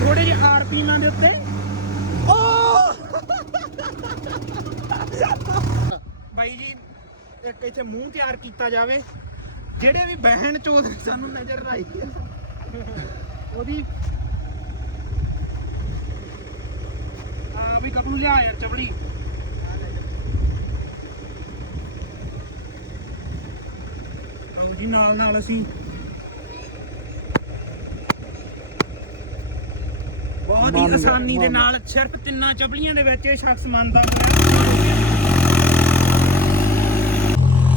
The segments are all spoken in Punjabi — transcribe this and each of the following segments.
ਥੋੜੇ ਜਿਹੇ ਆਰਪੀਮਾਂ ਦੇ ਉੱਤੇ। ਬਾਈ ਜੀ ਇੱਕ ਇੱਥੇ ਮੂੰਹ ਤਿਆਰ ਕੀਤਾ ਜਾਵੇ। ਜਿਹੜੇ ਵੀ ਬਹਿਣ ਚੋਦ ਸਾਨੂੰ ਨਜ਼ਰ ਆਈ ਉਹਦੀ ਆ ਵੀ ਕਪ ਨੂੰ ਲਿਆ ਯਾਰ ਚਪੜੀ। ਆਓ ਜੀ ਨਾਲ ਨਾਲ ਅਸੀਂ ਬਹੁਤ ਹੀ ਆਸਾਨੀ ਦੇ ਨਾਲ ਸਿਰਫ ਤਿੰਨਾਂ ਚਪਲੀਆਂ ਦੇ ਵਿੱਚ ਇਹ ਸ਼ਖਸ ਮੰਨਦਾ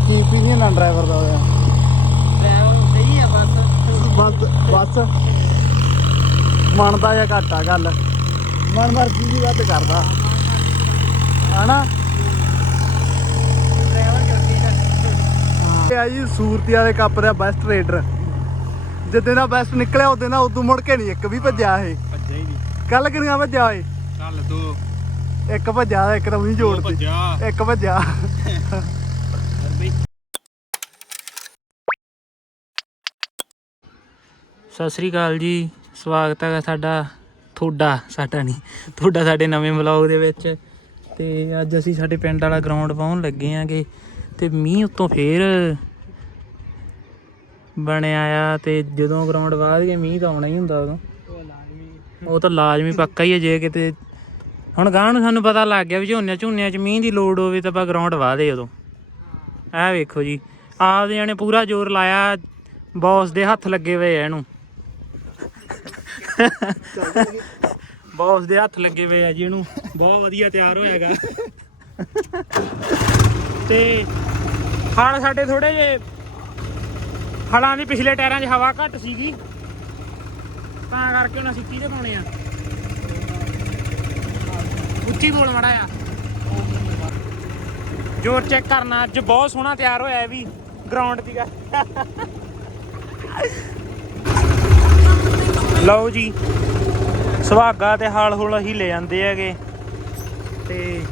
ਕੀ ਪੀਨੀਅਨ ਆ ਡਰਾਈਵਰ ਦਾ ਹੋਇਆ ਡਰਾਈਵਰ ਸਹੀ ਆ ਬਸ। ਬਸ ਬਸ। ਮੰਨਦਾ ਜਾਂ ਘਾਟਾ ਗੱਲ। ਮਨ ਮਰਜ਼ੀ ਦੀ ਵੱਧ ਕਰਦਾ। ਹਨਾ? ਡਰਾਈਵਰ ਦਾ ਇਹ ਆ ਜੀ ਸੂਰਤੀਆ ਦੇ ਕੱਪ ਦਾ ਬੈਸਟ ਰੇਡਰ ਜਿੱਦੇ ਦਾ ਬੈਸਟ ਨਿਕਲਿਆ ਉਹਦੇ ਨਾਲ ਉਦੋਂ ਮੁੜ ਕੇ ਨਹੀਂ ਇੱਕ ਵੀ ਭੱਜਿਆ ਇਹ। ਕੱਲ ਕਿੰਨੀਆਂ ਭੱਜਿਆ ਓਏ? ਚੱਲ ਦੋ। ਇੱਕ ਭੱਜਿਆ ਇੱਕ ਤਾਂ ਉਹੀ ਜੋੜਤੀ ਭੱਜਿਆ ਇੱਕ ਬਈ ਸਤਿ ਸ੍ਰੀ ਅਕਾਲ ਜੀ। ਸਵਾਗਤ ਹੈਗਾ ਸਾਡਾ ਤੁਹਾਡਾ ਸਾਡਾ ਨਹੀਂ ਤੁਹਾਡਾ ਸਾਡੇ ਨਵੇਂ ਵਲੌਗ ਦੇ ਵਿੱਚ। ਤੇ ਅੱਜ ਅਸੀਂ ਸਾਡੇ ਪਿੰਡ ਵਾਲਾ ਗਰਾਊਂਡ ਪਾਉਣ ਲੱਗੇ ਆਂਗੇ ਤੇ ਮੀਂਹ ਉੱਤੋਂ ਫੇਰ ਬਣਿਆ ਆ ਤੇ ਜਦੋਂ ਗਰਾਊਂਡ ਬਾਅਦ ਕੇ ਮੀਂਹ ਤਾਂ ਆਉਣਾ ਹੀ ਹੁੰਦਾ ਉਦੋਂ। ਉਹ ਤਾਂ ਲਾਜ਼ਮੀ ਪੱਕਾ ਹੀ ਹੈ, ਜੇ ਕਿਤੇ ਹੁਣ ਗਾਂ ਨੂੰ ਸਾਨੂੰ ਪਤਾ ਲੱਗ ਗਿਆ ਵੀ ਝੋਨੇ ਝੋਨਿਆਂ 'ਚ ਮੀਂਹ ਦੀ ਲੋੜ ਹੋਵੇ ਤਾਂ ਆਪਾਂ ਗਰਾਊਂਡ ਵਾਹ ਦੇ ਉਦੋਂ। ਇਹ ਵੇਖੋ ਜੀ, ਆਪਦੇ ਜਾਣੇ ਪੂਰਾ ਜ਼ੋਰ ਲਾਇਆ ਬੌਸ ਦੇ ਹੱਥ ਲੱਗੇ ਹੋਏ ਆ ਇਹਨੂੰ। ਬੌਸ ਦੇ ਹੱਥ ਲੱਗੇ ਹੋਏ ਆ ਜੀ ਇਹਨੂੰ, ਬਹੁਤ ਵਧੀਆ ਤਿਆਰ ਹੋਇਆਗਾ। ਤੇ ਹਲ ਸਾਡੇ ਥੋੜੇ ਜੇ ਹਲਾਂ ਦੇ ਪਿਛਲੇ ਟਾਇਰਾਂ 'ਚ ਹਵਾ ਘੱਟ ਸੀਗੀ। ਤਾਂ ਕਰਕੇ ਹੁਣ ਅਸੀਂ ਕਿਹਦੇ ਪਾਉਣੇ ਆ। ਉੱਚੀ ਬੋਲ ਮੜਾ ਆ ਜੋਰ ਚੈੱਕ ਕਰਨਾ, ਅੱਜ ਬਹੁਤ ਸੋਹਣਾ ਤਿਆਰ ਹੋਇਆ ਇਹ ਵੀ ਗਰਾਊਂਡ ਦੀ ਗੱਲ ਲਓ ਜੀ, ਸੁਹਾਗਾ ਤੇ ਹਾਲ ਹੁਲ ਅਸੀਂ ਲੈ ਜਾਂਦੇ ਹੈਗੇ। ਤੇ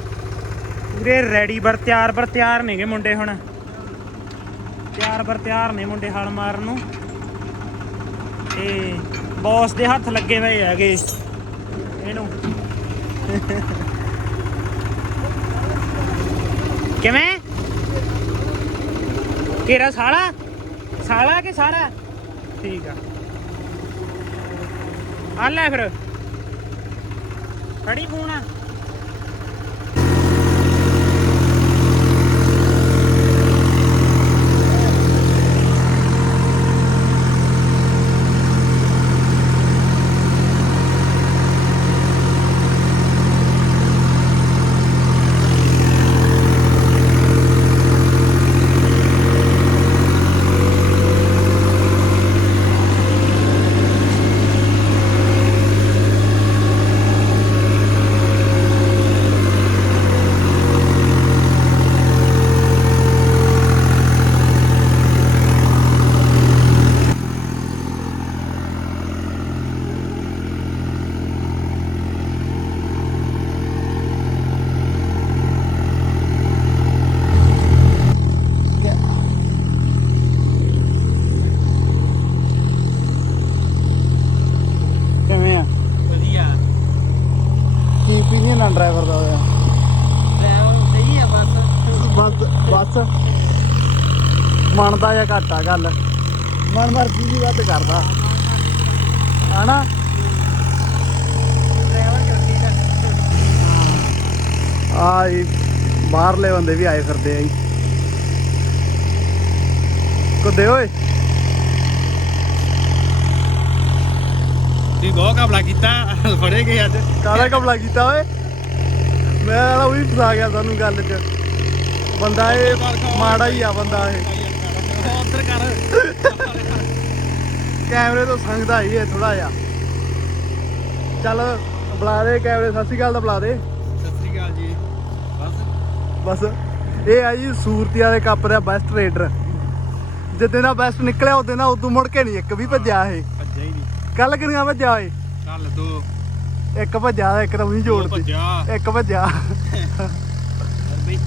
ਪੂਰੇ ਰੈਡੀ ਬਰ ਤਿਆਰ ਬਰ ਤਿਆਰ ਨੇਗੇ ਮੁੰਡੇ ਹੁਣ। ਤਿਆਰ, ਬਰ ਤਿਆਰ ਨੇ ਮੁੰਡੇ ਹਲ ਮਾਰਨ ਨੂੰ। ਤੇ ਬੌਸ ਦੇ ਹੱਥ ਲੱਗੇ ਹੋਏ ਹੈਗੇ। ਇਹਨੂੰ। ਕਿਵੇਂ? ਤੇਰਾ ਸਾਲਾ? ਸਾਲਾ ਕਿ ਸਾਰਾ? ਠੀਕ ਆ। ਆ ਲੈ ਫਿਰ। ਖੜੀ ਫੋਨ। ਆ ਕਿਵੇਂ ਆ ਵਧੀਆ ਕੀ ਪੀਨੀਅਨ ਆ ਡਰਾਈਵਰ ਦਾ ਹੋਇਆ ਡਰਾਈਵਰ ਸਹੀ ਆ ਬਸ ਬਸ ਬਸ ਮੰਨਦਾ ਜਾਂ ਘਾਟਾ ਗੱਲ। ਮਨ ਮਰਜ਼ੀ ਦੀ ਵੱਧ ਕਰਦਾ। ਹਨਾ? ਆ ਜੀ ਬਾਹਰਲੇ ਬੰਦੇ ਵੀ ਆਏ ਫਿਰਦੇ ਆ ਜੀ। ਕੁੱਦੇ ਓਏ। ਤੁਸੀਂ ਬਹੁਤ ਕਬਲਾ ਕੀਤਾ ਫੜੇ ਗਏ ਅੱਜ। ਕਾਲਾ ਕਬਲਾ ਕੀਤਾ ਓਏ? ਮੈਂ ਤਾਂ ਉਹੀ ਫਸਾ ਗਿਆ ਤੁਹਾਨੂੰ ਗੱਲ 'ਚ। ਬੰਦਾ ਇਹ ਮਾੜਾ ਹੀ ਆ ਬੰਦਾ ਇਹ। ਉਧਰ ਕਰ। ਕੈਮਰੇ ਤੋਂ ਸੰਗਦਾ ਹੀ ਇਹ ਥੋੜਾ ਜਿਹਾ। ਚੱਲ ਬੁਲਾ ਦੇ ਕੈਮਰੇ ਸਤਿ ਸ਼੍ਰੀ ਅਕਾਲ ਦਾ ਬੁਲਾ ਦੇ। ਸਤਿ ਸ੍ਰੀ ਅਕਾਲ ਜੀ। ਬਸ। ਬਸ। ਇਹ ਆ ਜੀ ਸੂਰਤੀਆ ਦੇ ਕੱਪ ਦਾ ਬੈਸਟ ਰੇਡਰ ਜਿੱਦੇ ਦਾ ਬੈਸਟ ਨਿਕਲਿਆ ਉਹਦੇ ਨਾਲ ਉਦੋਂ ਮੁੜ ਕੇ ਨਹੀਂ ਇੱਕ ਵੀ ਭੱਜਿਆ ਇਹ। ਭੱਜਿਆ ਹੀ ਨਹੀਂ। ਕੱਲ ਕਿੰਨੀਆਂ ਭੱਜਿਆ ਓਏ ਚੱਲ ਦੋ। ਇੱਕ ਭੱਜਿਆ ਇੱਕ ਤਾਂ ਉਹੀ ਭੱਜਿਆ। ਇੱਕ ਭੱਜਿਆ। ਬਈ।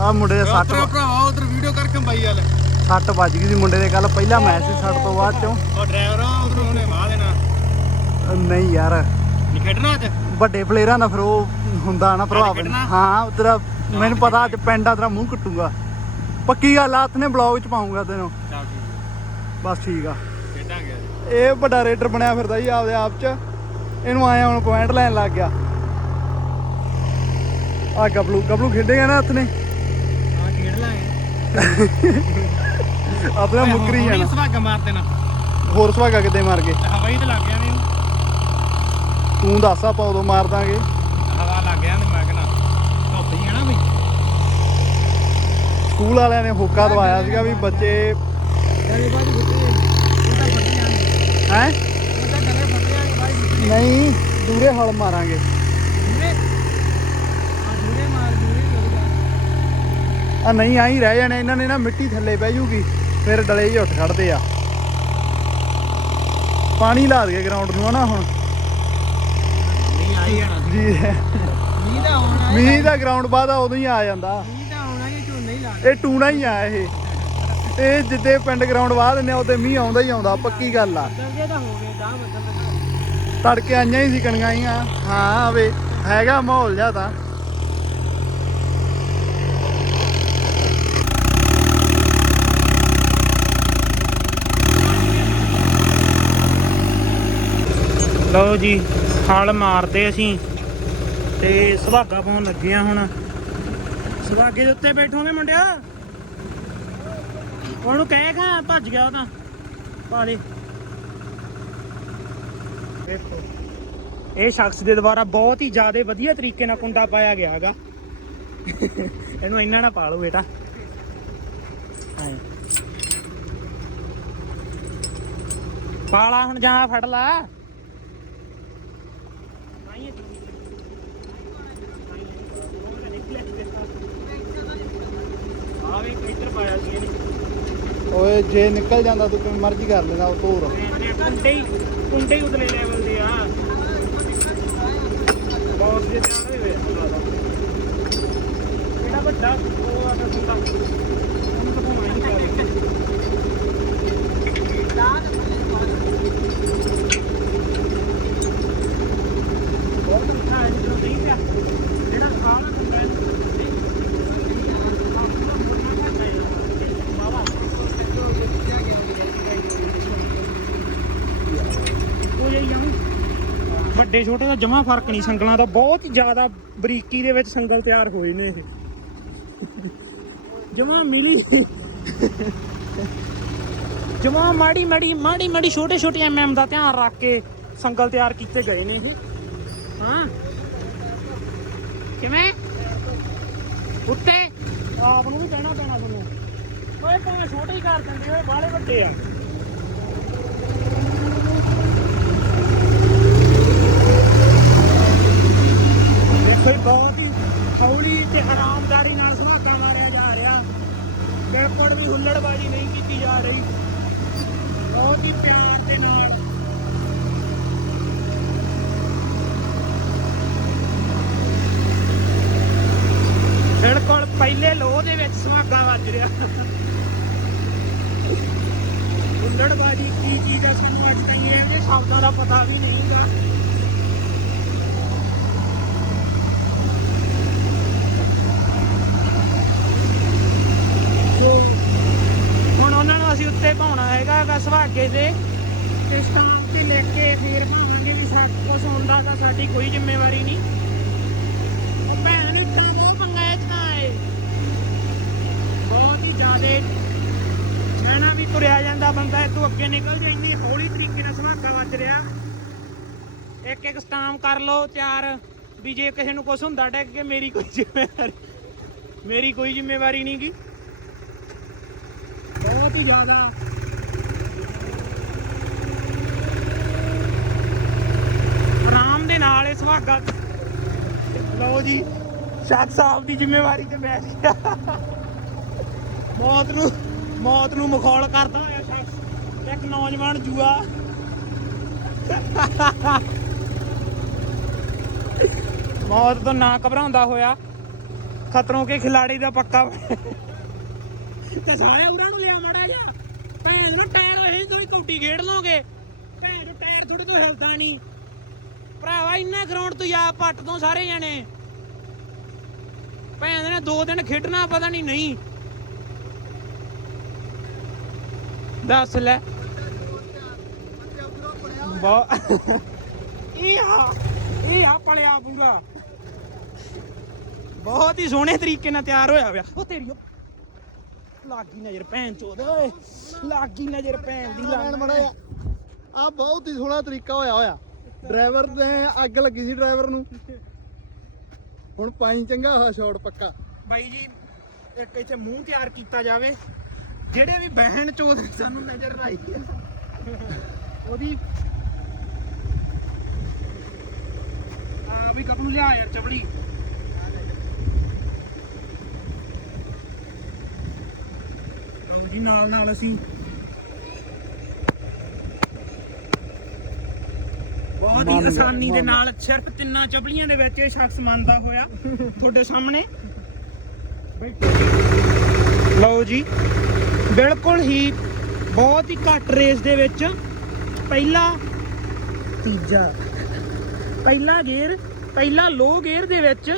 ਆ ਮੁੰਡੇ ਦੇ ਸੱਟ ਉਧਰ ਭਰਾਵਾ ਉਧਰ ਵੀਡੀਓ ਕਰਕੇ ਬਾਈ ਵਾਲ। ਸੱਟ ਵੱਜ ਗਈ ਸੀ ਮੁੰਡੇ ਦੇ ਕੱਲ ਪਹਿਲਾ ਮੈਚ ਸੀ ਸੱਟ ਤੋਂ ਬਾਅਦ ਚੋਂ। ਉਹ ਡਰਾਈਵਰ ਉਧਰ ਉਹਨੇ ਵਾਹ ਦੇਣਾ। ਨਹੀਂ ਯਾਰ। ਨਹੀਂ ਖੇਡਣਾ ਅੱਜ? ਵੱਡੇ ਪਲੇਅਰਾਂ ਦਾ ਫਿਰ ਉਹ ਹੁੰਦਾ ਨਾ ਪ੍ਰਭਾਵ? ਹਾਂ ਤੇਰਾ ਮੈਨੂੰ ਪਤਾ ਅੱਜ ਪੈਂਡਾ ਤੇਰਾ ਮੂੰਹ ਕੱਟੂਗਾ ਪੱਕੀ ਗੱਲ ਆ ਨੇ ਬਲੌਗ ਚ ਪਾਉਂਗਾ ਤੈਨੂੰ। ਬਸ ਠੀਕ ਆ। ਖੇਡਾਂਗੇ ਇਹ ਵੱਡਾ ਰੇਡਰ ਬਣਿਆ ਫਿਰਦਾ ਜੀ ਆਪਦੇ ਆਪ ਚ। ਇਹਨੂੰ ਆਇਆ ਹੁਣ ਪੁਆਇੰਟ ਲੈਣ ਲੱਗ ਗਿਆ। ਆ ਗਬਲੂ ਗਬਲੂ ਖੇਡੇਗਾ ਨਾ ਹੱਥ ਨੇ ਆਪਣਾ ਮੁੱਕਰੀ ਜਾਣਾ। ਸਵਾਗਾ ਮਾਰ ਦੇਣਾ। ਹੋਰ ਸੁਹਾਗਾ ਕਿਤੇ ਮਾਰ ਗਏ? ਹਵਾ ਹੀ ਤੇ ਲੱਗ ਗਿਆ ਨੇ। ਤੂੰ ਦੱਸ ਆਪਾਂ ਉਦੋਂ ਮਾਰ ਦਾਂਗੇ। ਹਵਾ ਲੱਗ ਗਿਆ ਨੇ ਮੈਂ ਕਹਿੰਦਾ ਧੁੱਪ ਹੀ ਹੈ ਨਾ ਬਈ। ਸਕੂਲ ਵਾਲਿਆਂ ਨੇ ਹੋਕਾ ਦਵਾਇਆ ਸੀਗਾ ਵੀ ਬੱਚੇ ਗਲੇ ਬਾਅਦ ਫੁੱਟੇ ਉਹਦਾ ਫੱਟੇ ਜਾਣੇ ਹੈ? ਉਹਦਾ ਗਲੇ ਫੱਟੇ ਜਾਣੇ ਬਾਈ ਨਹੀਂ ਦੂਰੇ ਹਲ ਮਾਰਾਂਗੇ। ਦੂਰੇ ਆ ਦੂਰੇ ਮਾਰ ਦੂਰੇ ਲੱਗਦਾ ਆ ਨਹੀਂ ਆਈ ਰਹਿ ਜਾਣੇ ਇਹਨਾਂ ਨੇ ਨਾ ਮਿੱਟੀ ਥੱਲੇ ਬਹਿ ਜੂਗੀ ਫਿਰ ਡਲੇ ਜਿਹੇ ਉੱਠ ਖੜਦੇ ਆ। ਪਾਣੀ ਲਾ ਦੇ ਗਰਾਊਂਡ ਨੂੰ ਹਨਾ ਹੁਣ। ਨਹੀਂ ਆਈ ਜਾਣਾ। ਜੀ। ਮੀਂਹ ਦਾ ਆਉਣਾ ਮੀਂਹ ਦਾ ਗਰਾਊਂਡ ਬਾਅਦ ਉਦੋਂ ਹੀ ਆ ਜਾਂਦਾ। ਮੀਂਹ ਦਾ ਆਉਣਾ ਕਿ ਝੋਨਾ ਹੀ ਲਾ ਇਹ ਟੂਣਾ ਹੀ ਆ ਇਹ। ਇਹ ਜਿੱਦੇ ਪਿੰਡ ਗਰਾਊਂਡ ਬਾਅਦ ਆ ਉਹਦੇ ਮੀਂਹ ਆਉਂਦਾ ਹੀ ਆਉਂਦਾ ਪੱਕੀ ਗੱਲ ਆ। ਹੋ ਤੜਕੇ ਆਈਆਂ ਹੀ ਸੀ ਕਣਗਾਈਆਂ ਹਾਂ ਆਵੇ ਹੈਗਾ ਮਾਹੌਲ ਤਾਂ। ਲਓ ਜੀ, ਹਲ ਮਾਰਦੇ ਅਸੀਂ। ਤੇ ਸੁਹਾਗਾ ਪਾਉਣ ਲੱਗੇ ਆ ਹੁਣ। ਸੁਹਾਗੇ ਦੇ ਉੱਤੇ ਬੈਠੋਗੇ ਮੁੰਡਿਆ? ਉਹਨੂੰ ਕਹੇਗਾ ਭੱਜ ਗਿਆ ਉਹ ਤਾਂ ਪਾ ਦੇ ਦੇਖੋ, ਇਹ ਸ਼ਖਸ ਦੇ ਦੁਆਰਾ ਬਹੁਤ ਹੀ ਜ਼ਿਆਦਾ ਵਧੀਆ ਤਰੀਕੇ ਨਾਲ ਕੁੰਡਾ ਪਾਇਆ ਗਿਆ ਹੈਗਾ। ਇਹਨੂੰ ਇੰਨਾ ਨਾ ਪਾ ਲਓ ਬੇਟਾ ਪਾਲਾ ਹੁਣ ਜਾਂ ਫੜ ਲਾ ਆਵੇ ਇੱਧਰ ਪਾਇਆ ਸੀ ਇਹਨੇ ਓਏ, ਜੇ ਨਿਕਲ ਜਾਂਦਾ ਤੂੰ ਕਿਵੇਂ ਮਰਜ਼ੀ ਕਰ ਲੈਂਦਾ ਉਹ ਤੋਰ ਕੁੰਡੇ ਹੀ ਕੁੰਡੇ ਹੀ ਉਤਲੇ ਲੈਵਲ ਦੇ ਆ। ਬਹੁਤ ਜੇ ਧਿਆਨ ਹੋਏ ਕਿਹੜਾ ਵੱਡਾ ਉਹ ਆ ਕੁੰਡਾ ਉਹਨੂੰ ਤਾਂ ਪਾਉਣਾ ਨਹੀਂ। ਚਾਹੀਦਾ ਬਹੁਤ ਅੱਛਾ ਹੈ ਜਦੋਂ ਨਹੀਂ ਪਿਆ ਜਿਹੜਾ ਖਾਣਾ ਕੁੰਡਾ ਉਹ ਜਾਈ ਜਾਣੀ ਵੱਡੇ ਛੋਟੇ ਦਾ ਜਮਾ ਫ਼ਰਕ ਨਹੀਂ ਸੰਗਲਾਂ ਦਾ, ਬਹੁਤ ਜ਼ਿਆਦਾ ਬਰੀਕੀ ਦੇ ਵਿੱਚ ਸੰਗਲ ਤਿਆਰ ਹੋਏ ਨੇ ਇਹ। ਜਮਾ ਮਿਲੀ। ਜਮਾ ਮਾੜੀ ਮਾੜੀ ਮਾੜੀ ਮਾੜੀ ਛੋਟੇ ਛੋਟੇ ਐਮਐਮ ਦਾ ਧਿਆਨ ਰੱਖ ਕੇ ਸੰਗਲ ਤਿਆਰ ਕੀਤੇ ਗਏ ਨੇ ਇਹ। ਹਾਂ। ਕਿਵੇਂ? ਉੱਤੇ? ਆਪ ਨੂੰ ਵੀ ਕਹਿਣਾ ਪੈਣਾ ਤੁਹਾਨੂੰ। ਓਏ ਭਾਵੇਂ ਛੋਟੇ ਹੀ ਕਰ ਦਿੰਦੇ ਓਏ ਬਾਹਲੇ ਵੱਡੇ ਆ ਦੇਖੋ ਇਹ ਬਹੁਤ ਹੀ ਹੌਲੀ ਤੇ ਆਰਾਮਦਾਰੀ ਨਾਲ ਸੁਹਾਗਾ ਮਾਰਿਆ ਜਾ ਰਿਹਾ ਬਿਲਕੁਲ ਵੀ ਹੁੱਲੜਬਾਜ਼ੀ ਨਹੀਂ ਕੀਤੀ ਜਾ ਰਹੀ ਬਹੁਤ ਹੀ ਪਿਆਰ ਦੇ ਨਾਲ ਬਿਲਕੁਲ ਪਹਿਲੇ ਲੋਹ ਦੇ ਵਿੱਚ ਸੁਹਾਗਾ ਵੱਜ ਰਿਹਾ ਹੁੱਲੜਬਾਜ਼ੀ ਕੀ ਚੀਜ਼ ਹੈ ਸਾਨੂੰ ਅੱਜ ਤਾਈਂ ਇਹਦੇ ਸ਼ਬਦਾਂ ਦਾ ਪਤਾ ਵੀ ਨਹੀਂਗਾ ਹੁਣ ਉਹਨਾਂ ਨੂੰ ਅਸੀਂ ਉੱਤੇ ਪਾਉਣਾ ਹੈਗਾ ਗਾ ਸੁਹਾਗੇ ਦੇ ਤੇ ਸਟਾਂਪ ਤੇ ਲਿਖ ਕੇ ਫੇਰ ਭਾਵਾਂਗੇ ਵੀ ਸਾਡੇ ਕੋਲ ਹੁੰਦਾ ਤਾਂ ਸਾਡੀ ਕੋਈ ਜ਼ਿੰਮੇਵਾਰੀ ਨਹੀਂ ਉਹ ਭੈਣ ਨੂੰ ਇੱਥੇ ਉਹ ਪੰਗਾ ਇਹ ਤਾਂ ਏ ਬਹੁਤ ਹੀ ਜ਼ਿਆਦੇ ਛਾਣਾ ਵੀ ਤੁਰਿਆ ਜਾਂਦਾ ਬੰਦਾ ਇਹ ਤੋਂ ਅੱਗੇ ਨਿਕਲ ਇੰਨੀ ਹੌਲੀ ਤਰੀਕੇ ਨਾਲ ਸੁਹਾਗਾ ਵੱਜ ਰਿਹਾ। ਇੱਕ ਇੱਕ ਸਟਾਮ ਕਰ ਲਓ ਤਿਆਰ ਵੀ ਜੇ ਕਿਸੇ ਨੂੰ ਕੁਝ ਹੁੰਦਾ, ਡਿੱਗ ਕੇ ਮੇਰੀ ਕੋਈ ਜ਼ਿੰਮੇਵਾਰੀ ਮੇਰੀ ਕੋਈ ਜ਼ਿੰਮੇਵਾਰੀ ਨਹੀਂ ਗੀ। ਬਹੁਤ ਹੀ ਜ਼ਿਆਦਾ। ਆਰਾਮ ਦੇ ਨਾਲ ਇਹ ਸੁਹਾਗਾ ਲਓ ਜੀ ਸ਼ਾਹ ਸਾਹਿਬ ਦੀ ਜ਼ਿੰਮੇਵਾਰੀ ਤੇ ਬੈਠ ਗਿਆ ਮੌਤ ਨੂੰ ਮੌਤ ਨੂੰ ਮਖੌਲ ਕਰਦਾ ਇੱਕ ਨੌਜਵਾਨ ਜੂਆ। ਮੌਤ ਤੋਂ ਨਾ ਘਬਰਾਉਂਦਾ ਹੋਇਆ। ਖਤਰੋਂ ਕੇ ਖਿਲਾੜੀ ਦਾ ਪੱਕਾ ਤੇ ਸਾਰੇ ਉਹਨਾਂ ਨੂੰ ਲਿਆ ਮੜਾ ਜਾ ਭੈਣ ਨਾ ਟਾਇਰ ਹੋਏ ਤੁਸੀਂ ਕੌਟੀ ਖੇਡ ਲੋਗੇ ਭੈਣ ਤੋਂ ਟਾਇਰ ਥੋੜੇ ਤੋਂ ਹਿਲਦਾ ਨਹੀਂ। ਭਰਾਵਾ, ਇੰਨਾ ਗਰਾਊਂਡ ਤੋਂ ਯਾ ਪੱਟ ਤੋਂ ਸਾਰੇ ਜਾਣੇ। ਭੈਣ ਨੇ ਦੋ ਦਿਨ ਖੇਡਣਾ, ਪਤਾ ਨਹੀਂ ਨਹੀਂ। ਦੱਸ ਲੈ। ਬਹੁਤ ਇਹ ਆ ਇਹ ਆ ਪਲਿਆ ਪੂਰਾ ਬਹੁਤ ਹੀ ਸੋਹਣੇ ਤਰੀਕੇ ਨਾਲ ਤਿਆਰ ਹੋਇਆ ਹੋਇਆ ਉਹ ਤੇਰੀ ਉਹ ਲੱਗੀ ਨਜ਼ਰ ਭੈਣ ਚੋਦ ਓਏ। ਲੱਗੀ ਨਜ਼ਰ ਭੈਣ ਦੀ ਲੈਣ ਮੜਾ ਆ ਬਹੁਤ ਹੀ ਸੋਹਣਾ ਤਰੀਕਾ ਹੋਇਆ ਹੋਇਆ। ਡਰਾਈਵਰ ਦੇ ਅੱਗ ਲੱਗੀ ਸੀ ਡਰਾਈਵਰ ਨੂੰ। ਹੁਣ ਪਾਈ ਚੰਗਾ ਹੋਇਆ ਸ਼ਾਟ ਪੱਕਾ। ਬਾਈ ਜੀ ਇੱਕ ਇੱਥੇ ਮੂੰਹ ਤਿਆਰ ਕੀਤਾ ਜਾਵੇ। ਜਿਹੜੇ ਵੀ ਬਹਿਣ ਚੋਦ ਸਾਨੂੰ ਨਜ਼ਰ ਆਈ ਉਹਦੀ ਵੀ ਕਪ ਨੂੰ ਲਿਆ ਯਾਰ ਚਪੜੀ। ਆਓ ਜੀ ਨਾਲ ਨਾਲ ਅਸੀਂ ਬਹੁਤ ਹੀ ਆਸਾਨੀ ਦੇ ਨਾਲ ਸਿਰਫ ਤਿੰਨਾਂ ਚਪਲੀਆਂ ਦੇ ਵਿੱਚ ਇਹ ਸ਼ਖਸ ਮੰਨਦਾ ਹੋਇਆ ਤੁਹਾਡੇ ਸਾਹਮਣੇ। ਲਓ ਜੀ ਬਿਲਕੁਲ ਹੀ ਬਹੁਤ ਹੀ ਘੱਟ ਰੇਸ ਦੇ ਵਿੱਚ ਪਹਿਲਾ ਤੀਜਾ ਪਹਿਲਾ ਗੇਅਰ ਪਹਿਲਾਂ ਲੋ ਗੇਅਰ ਦੇ ਵਿੱਚ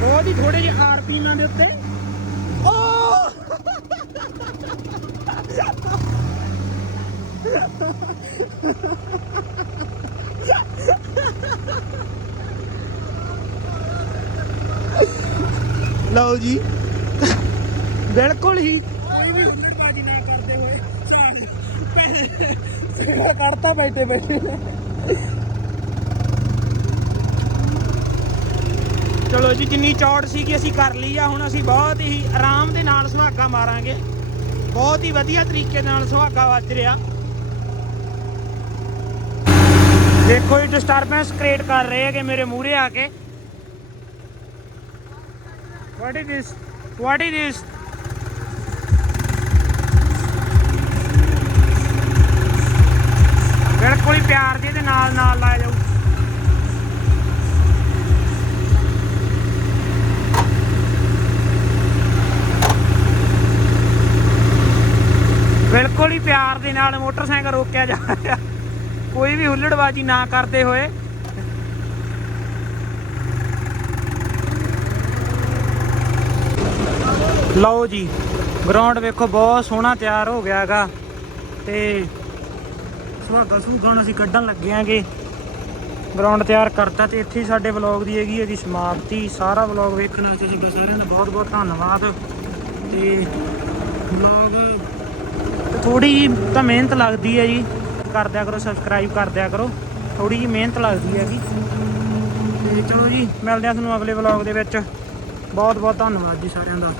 ਬਹੁਤ ਹੀ ਥੋੜੇ ਜਿਹੇ ਆਰਪੀਮਾਂ ਦੇ ਉੱਤੇ। ਓ! ਲਓ ਜੀ। ਬਿਲਕੁਲ ਹੀ। ਕੋਈ ਵੀ ਹੁੱਲੜਬਾਜੀ ਨਾ ਕਰਦੇ ਹੋਏ ਸਾਹ ਕੱਢਤਾ ਬੈਠੇ ਬੈਠੇ ਚਲੋ ਜੀ, ਜਿੰਨੀ ਚੌੜ ਸੀਗੀ ਅਸੀਂ ਕਰ ਲਈ ਆ, ਹੁਣ ਅਸੀਂ ਬਹੁਤ ਹੀ ਆਰਾਮ ਦੇ ਨਾਲ ਸੁਹਾਗਾ ਮਾਰਾਂਗੇ ਬਹੁਤ ਹੀ ਵਧੀਆ ਤਰੀਕੇ ਨਾਲ ਸੁਹਾਗਾ ਵੱਜ ਰਿਹਾ ਦੇਖੋ ਇਹ ਡਿਸਟਰਬੈਂਸ ਕ੍ਰੀਏਟ ਕਰ ਰਹੇ ਹੈਗੇ ਮੇਰੇ ਮੂਹਰੇ ਆ ਕੇ What is this? What is this? ਬਿਲਕੁਲ ਹੀ ਪਿਆਰ ਜੀ ਦੇ ਨਾਲ ਨਾਲ ਲਾਇਆ ਜਾਊ ਬਿਲਕੁਲ ਹੀ ਪਿਆਰ ਦੇ ਨਾਲ ਮੋਟਰਸਾਈਕਲ ਰੋਕਿਆ ਜਾ ਰਿਹਾ। ਕੋਈ ਵੀ ਹੁੱਲੜਬਾਜੀ ਨਾ ਕਰਦੇ ਹੋਏ। ਲਓ ਜੀ ਗਰਾਊਂਡ ਵੇਖੋ, ਬਹੁਤ ਸੋਹਣਾ ਤਿਆਰ ਹੋ ਗਿਆ ਹੈਗਾ। ਤੇ ਸੁਹਾਗਾ ਸੁਹਾਗਾ ਹੁਣ ਅਸੀਂ ਕੱਢਣ ਲੱਗੇ ਆਂਗੇ ਗਰਾਊਂਡ ਤਿਆਰ ਕਰਤਾ ਤੇ ਇੱਥੇ ਸਾਡੇ ਵਲੌਗ ਦੀ ਹੈਗੀ ਇਹਦੀ ਸਮਾਪਤੀ। ਸਾਰਾ ਵਲੌਗ ਵੇਖਣ ਵਾਸਤੇ ਤੁਹਾਡਾ ਸਾਰਿਆਂ ਦਾ ਬਹੁਤ ਬਹੁਤ ਧੰਨਵਾਦ। ਤੇ ਵਲੌਗ ਥੋੜੀ ਜਿਹੀ ਤਾਂ ਮਿਹਨਤ ਲੱਗਦੀ ਹੈ ਜੀ। ਕਰ ਦਿਆ ਕਰੋ ਸਬਸਕ੍ਰਾਈਬ ਕਰ ਦਿਆ ਕਰੋ। ਥੋੜੀ ਜਿਹੀ ਮਿਹਨਤ ਲੱਗਦੀ ਹੈਗੀ। ਤੇ ਚਲੋ ਜੀ, ਮਿਲਦੇ ਆ ਤੁਹਾਨੂੰ ਅਗਲੇ ਵਲੌਗ ਦੇ ਵਿੱਚ। ਬਹੁਤ ਬਹੁਤ ਧੰਨਵਾਦ ਜੀ ਸਾਰਿਆਂ ਦਾ।